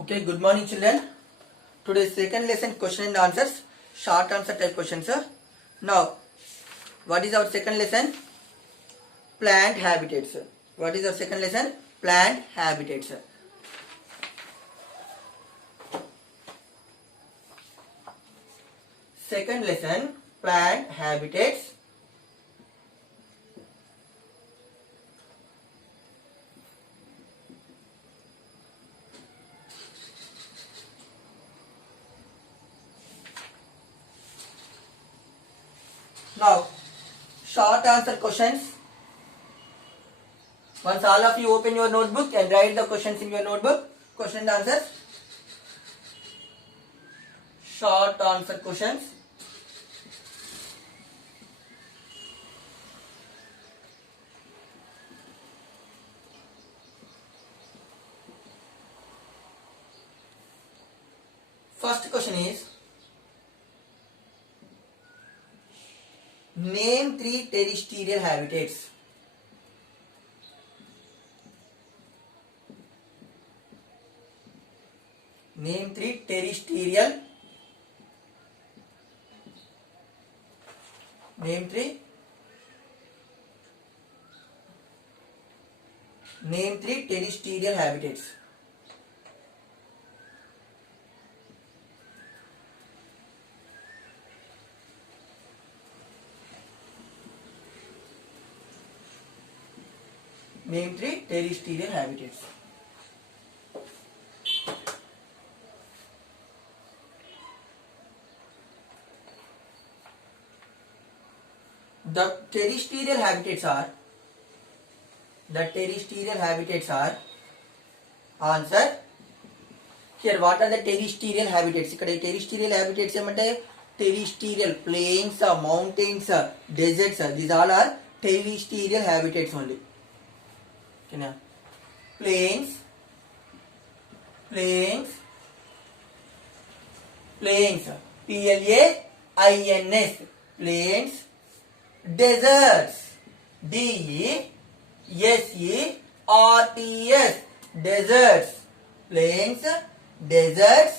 Okay, good morning children. Today's second lesson question and answers, short answer type questions. Now, what is our second lesson? Plant habitats. What is our second lesson? Plant habitats. Second lesson, plant habitats. Now, short answer questions. Once all of you open your notebook and write the questions in your notebook, question and answers. Short answer questions. First question is, name 3 terrestrial habitats. Name 3 terrestrial. Name 3. Name 3 terrestrial habitats. Name 3 terrestrial habitats. The terrestrial habitats are answer. Here what are the terrestrial habitats? ఇక్కడ terrestrial habitats ఏమంటే terrestrial plains, mountains, deserts, these all are terrestrial habitats only. Okay, plains, plains, plains, PLAINS, plains, deserts, DESERTS, deserts, plains, deserts,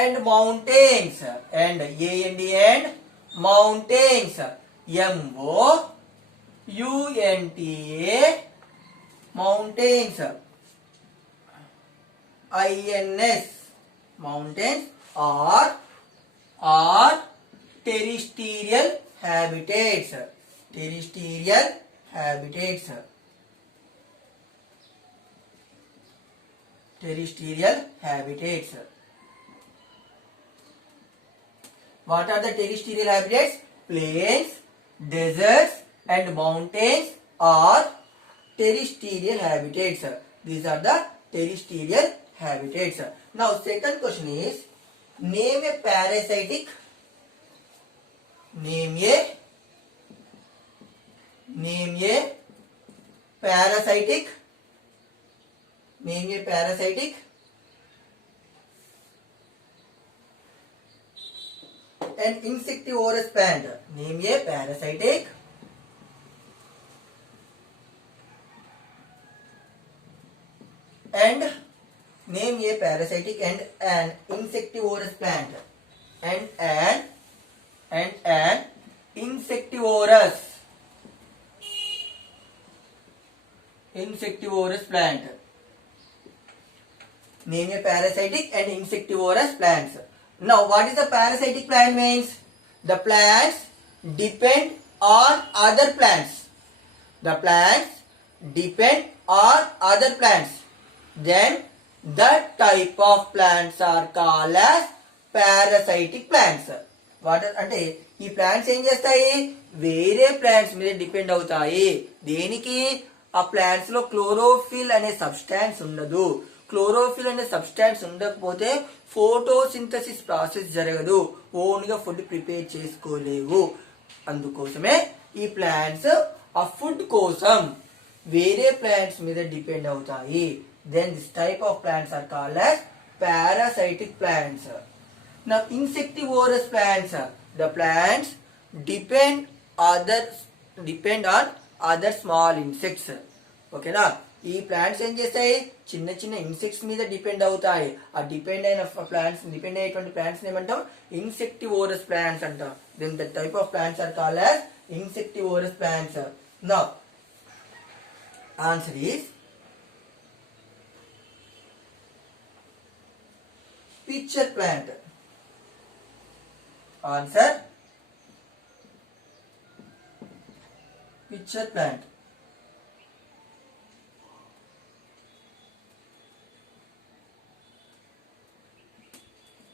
and mountains, and and mountains, MOUNTA, mountains, INS, mountains are terrestrial habitats. Terrestrial habitats. Terrestrial habitats. What are the terrestrial habitats? Plains, deserts, and mountains are terrestrial habitats. These are the terrestrial habitats. Now second question is, name a parasitic. Name a parasitic. Name a parasitic and insectivorous plant. Name a parasitic and name a parasitic and an insectivorous plant and an insectivorous plant. Name a parasitic and insectivorous plants. Now what is the parasitic plant means? The plants depend on other plants. The plants depend on other plants. Then that type of plants are called as parasitic plants. What అంటే ఈ ప్లాంట్స్ ఏం చేస్తాయి? వేరే ప్లాంట్స్ మీద డిపెండ్ అవుతాయి. దేనికి? ఆ ప్లాంట్స్ లో క్లోరోఫిల్ అనే సబ్స్టాన్స్ ఉండదు. క్లోరోఫిల్ అనే సబ్స్టాన్స్ ఉండకపోతే ఫోటోసింథసిస్ ప్రాసెస్ జరగదు. ఓన్ గా ఫుడ్ ప్రిపేర్ చేసుకోలేవు. అందుకోసమే ఈ ప్లాంట్స్ ఆ ఫుడ్ కోసం వేరే ప్లాంట్స్ మీద డిపెండ్ అవుతాయి. Then this type of plants are called as parasitic plants. Now insectivorous plants, the plants depend on other small insects. Okay na? ఈ ప్లాంట్స్ ఏం చేస్తాయి, చిన్న చిన్న ఇన్సెక్ట్స్ మీద డిపెండ్ అవుతాయి. ఆ డిపెండ్ అయ్యేటువంటి ప్లాంట్స్ ఏమంటాం, ఇన్సెక్టివోరస్ ప్లాంట్స్ అంటాం. Then the type of plants are called as insectivorous plants. Now answer is pitcher plant. Answer pitcher plant.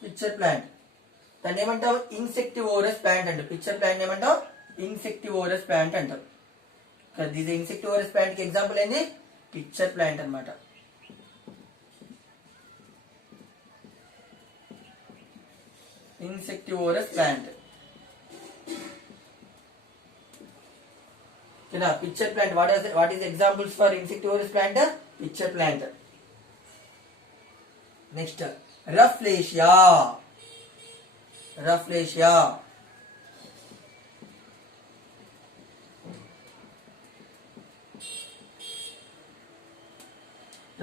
Pitcher plant దాన్ని ఏమంటావు, ఇన్సెక్టివోరస్ ప్లాంట్ అంటారు. పిక్చర్ ప్లాంట్ ఏమంటావు, ఇన్సెక్టివోరస్ ప్లాంట్ అంటారు. ఇది ఇన్సెక్టివోరస్ ప్లాంట్ కి example ఏంది, picture plant అన్నమాట. insectivorous plant. Okay, pitcher plant. What is examples for insectivorous plant? Pitcher plant. Next, Rafflesia. Rafflesia.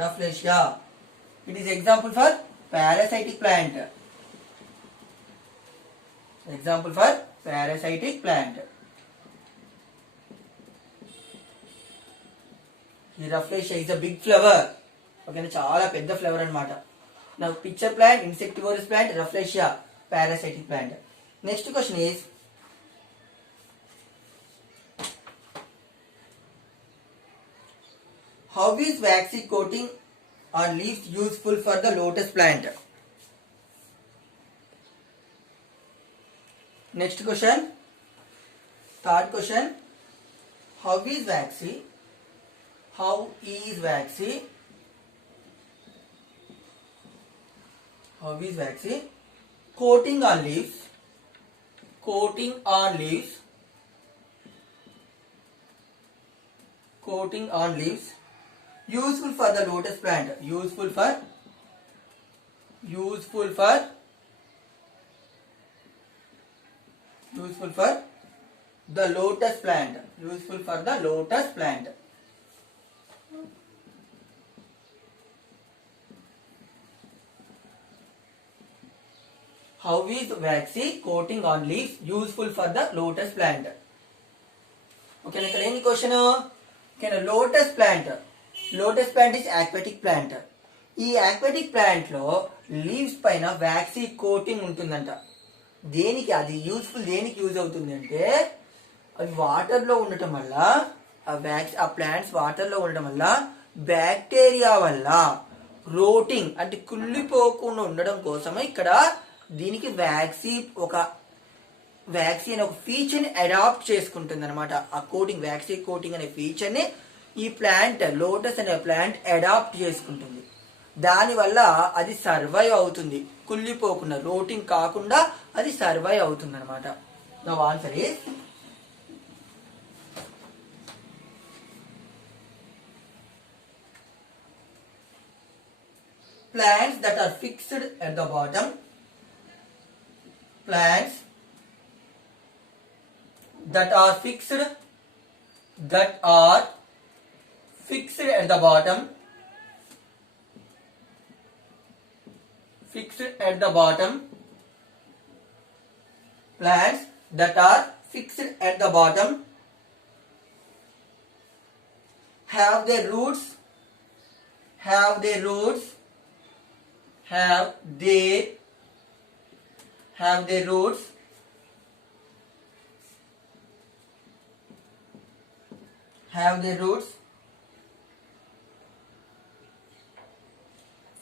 Rafflesia. It is example for parasitic plant. Example for parasitic plant. The Rafflesia is a big flower. Okay, చాలా పెద్ద ఫ్లవర్ అన్నమాట. Now pitcher plant, insectivorous plant, Rafflesia, parasitic plant. Next question is, how is waxy coating on leaves useful for the lotus plant? Next question, third question, how is waxy coating on leaves useful for the lotus plant, useful for the lotus plant. How is waxy coating on leaves useful for the lotus plant? Okay, ఇక్కడ ఏంటి question, lotus plant is aquatic plant. ఈ aquatic plant లో లీవ్స్ పైన waxy coating ఉంటుందంట. దేనికి అది యూజ్ఫుల్, దేనికి యూజ్ అవుతుంది అంటే, అవి వాటర్ లో ఉండటం వల్ల, ఆ ప్లాంట్స్ వాటర్ లో ఉండటం వల్ల బ్యాక్టీరియా వల్ల రోటింగ్ అంటే కుళ్ళిపోకుండా ఉండడం కోసమే ఇక్కడ దీనికి వ్యాక్సీ అనే ఒక ఫీచర్ ని అడాప్ట్ చేసుకుంటుంది అనమాట. ఆ కోటింగ్, వ్యాక్సీ కోటింగ్ అనే ఫీచర్ ని ఈ ప్లాంట్, లోటస్ అనే ప్లాంట్ అడాప్ట్ చేసుకుంటుంది. దానివల్ల అది సర్వైవ్ అవుతుంది, కుళ్ళిపోకుండా, రోటింగ్ కాకుండా అది సర్వైవ్ అవుతుంది అనమాట. Now answer is plants that are fixed at the bottom, plants that are fixed at the bottom, plants that are fixed at the bottom have their roots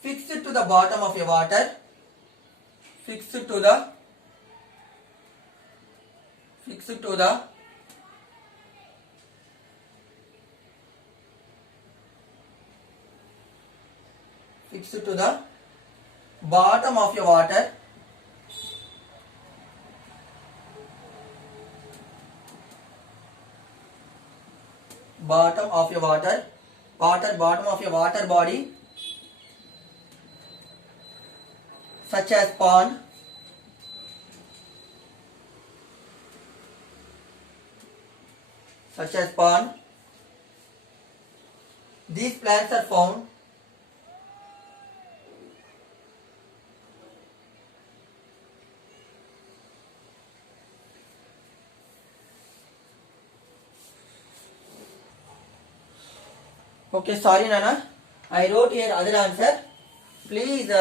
fixed to the bottom of a water, fixed to the bottom of a water, bottom of a water body, such as pond, These plants are found okay, sorry Nana, I wrote here other answer. Please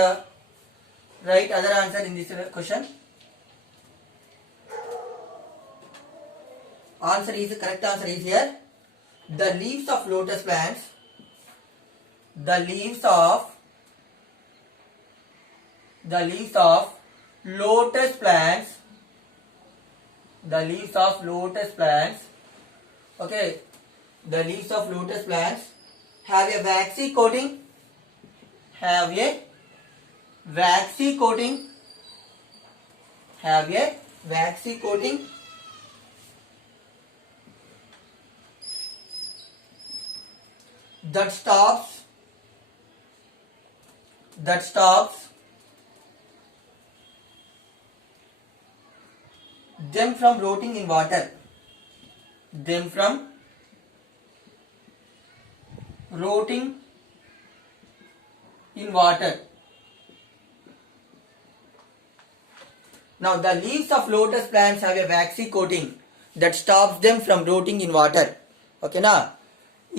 write other answer in this question. Answer is, correct answer is here. The leaves of lotus plants, the leaves of lotus plants, the leaves of lotus plants, okay, the leaves of lotus plants have a waxy coating, have a waxy coating, have a waxy coating that stops them from rotting in water, them from rotting in water. Now the leaves of lotus plants have a waxy coating that stops them from rotting in water. Okay na?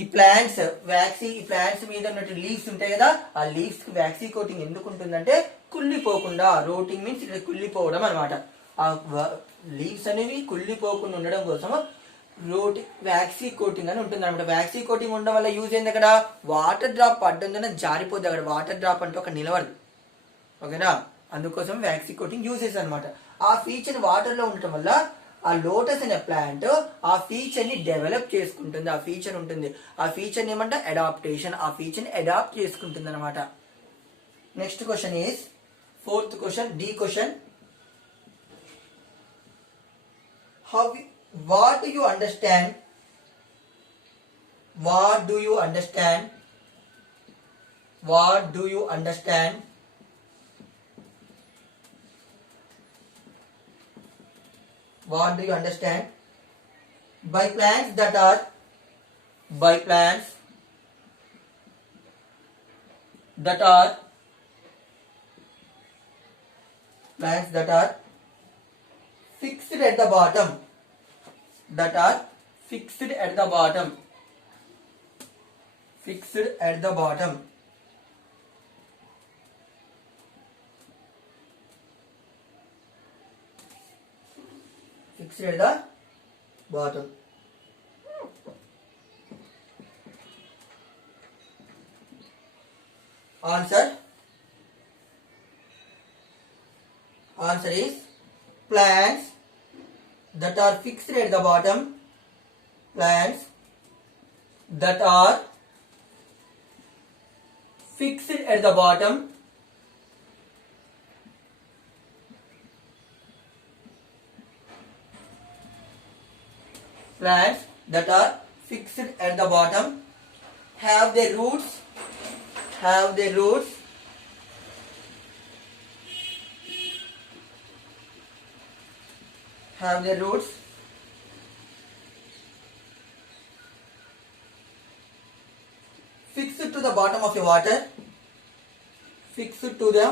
ఈ plants waxy, ఈ ప్లాంట్స్ మీద ఉన్నట్టు లీవ్స్ ఉంటాయి కదా, ఆ లీవ్స్ కి waxy coating ఎందుకు ఉంటుందంటే కుళ్ళిపోకుండా, రోటింగ్ మీన్స్ ఇక్కడ కుళ్ళిపోవడం అనమాట. ఆ లీవ్స్ అనేవి కుళ్ళిపోకుండా ఉండడం కోసం వ్యాక్సీ కోటింగ్ అని ఉంటుంది అనమాట. వ్యాక్సీ కోటింగ్ ఉండడం వల్ల యూజ్ ఏంది, అక్కడ వాటర్ డ్రాప్ పడ్డంతో జారిపోద్ది, అక్కడ వాటర్ డ్రాప్ అంటే ఒక నిలవదు. ఓకేనా, అందుకోసం వ్యాక్సీ కోటింగ్ యూజ్ చేస్తుంది అనమాట. ఆ ఫీచర్ వాటర్ లో ఉండటం వల్ల ఆ లోటస్ అనే ప్లాంట్ ఆ ఫీచర్ ని డెవలప్ చేసుకుంటుంది. ఆ ఫీచర్ ఉంటుంది, ఆ ఫీచర్ ఏమంటే అడాప్టేషన్, ఆ ఫీచర్ ని అడాప్ట్ చేసుకుంటుంది అనమాట. Next question is fourth question, D question. What do you understand? What do you understand? What do you understand? What do you understand by plants that are fixed at the bottom, that are fixed at the bottom, fixed at the bottom, fixed at the bottom. Answer is plants that are fixed at the bottom, plants that are fixed at the bottom plants that are fixed at the bottom have their roots have their roots fixed to the bottom of the water, fixed to the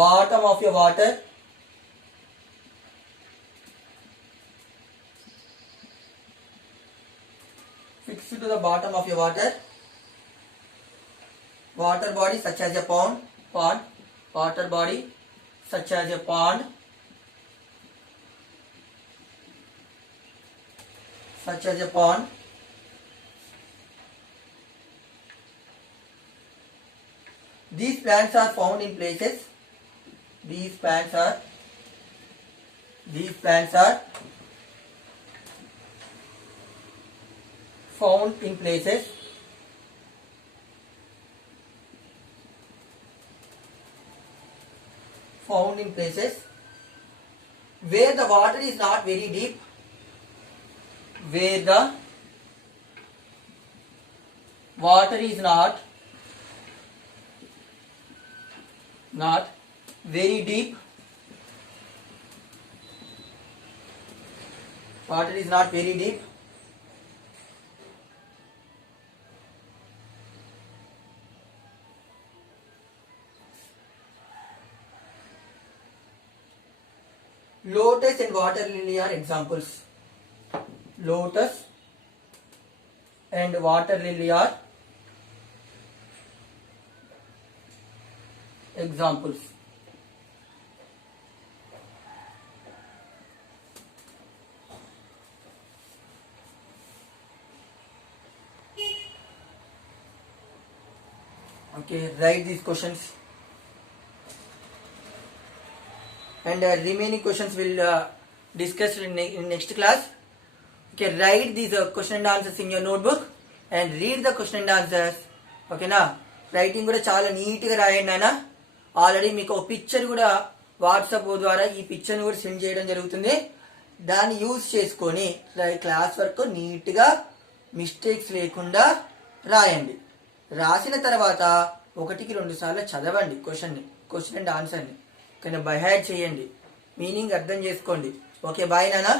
bottom of your water, fixed to the bottom of your water body such as a pond, water body such as a pond, such as a pond. These plants are found in places. These plants are found in places where the water is not very deep, where the water is not very deep, water is not very deep, Lotus and water lily are examples. Lotus and water lily are examples. Okay, write these questions, and remaining questions will discuss in next class. Okay, write these question and answers in your notebook and read the question and answers. ఓకేనా, రైటింగ్ కూడా చాలా నీట్గా రాయండి నాన్న. ఆల్రెడీ మీకు ఒక పిక్చర్ కూడా వాట్సాప్ ద్వారా ఈ పిక్చర్ని కూడా సెండ్ చేయడం జరుగుతుంది. దాన్ని యూజ్ చేసుకొని క్లాస్ వర్క్ నీట్గా మిస్టేక్స్ లేకుండా రాయండి. రాసిన తర్వాత 1-2 సార్లు చదవండి క్వశ్చన్ అండ్ ఆన్సర్ని. కానీ బై హ్యాడ్ చేయండి, మీనింగ్ అర్థం చేసుకోండి. ఓకే, బాయ్ నాన్న.